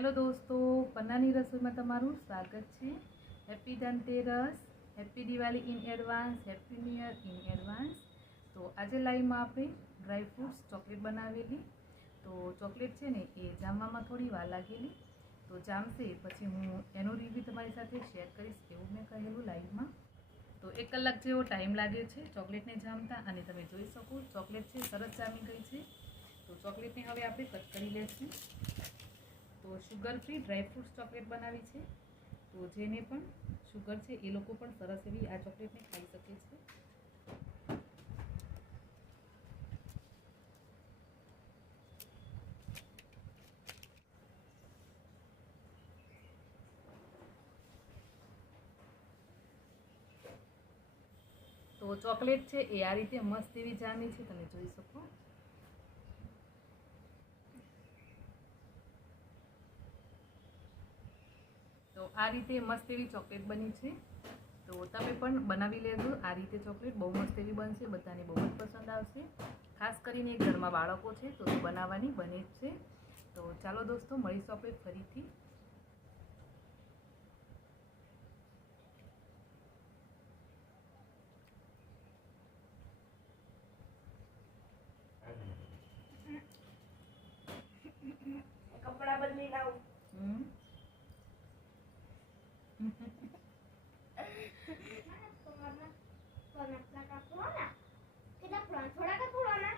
Hello दोस्तों, पन्नानी रसोई में तमारुं स्वागत है। Happy Dhanteras, happy Diwali in advance, happy new year in advance. तो आज लाइव में आपणे ड्राय फ्रूट्स चॉकलेट बनावेली। तो चॉकलेट है ने ए जामवामां थोड़ी वार लागेली, तो जामशे पछी हूँ एनो रिव्यू तमारी साथे शेर करीश एवुं मैं कहेलुं लाइव में। तो 1 कलाक जेवो टाइम लागे छे चॉकलेट ने जामता, अने तमे जोई शको चॉकलेट छे सरस जामी गई छे। तो चॉकलेट ने हवे आपणे कट करी लेशुं। तो sugar free dry fruits chocolate बनावी छे, तो जेने पण शुगर छे ए लोको पण सरस एवी आ चॉकलेट ने खाई शके छे। तो चॉकलेट छे ए आ रीते मस्त एवी जामी छे, तमे जोई शको। तो आ रीते मस्त एवी चॉकलेट बनी छे। तो तमे पण बनावी लेजो आ रीते चॉकलेट, बहु मस्त एवी बनशे, बधाने बहु ज पसंद आवशे। खास करीने घरमां बाळको छे तो बनाववानी बने ज छे। तो चालो दोस्तों, मळीशुं आपणे फरीथी। कपड़ा बदली लाओ। थोड़ा का पुराना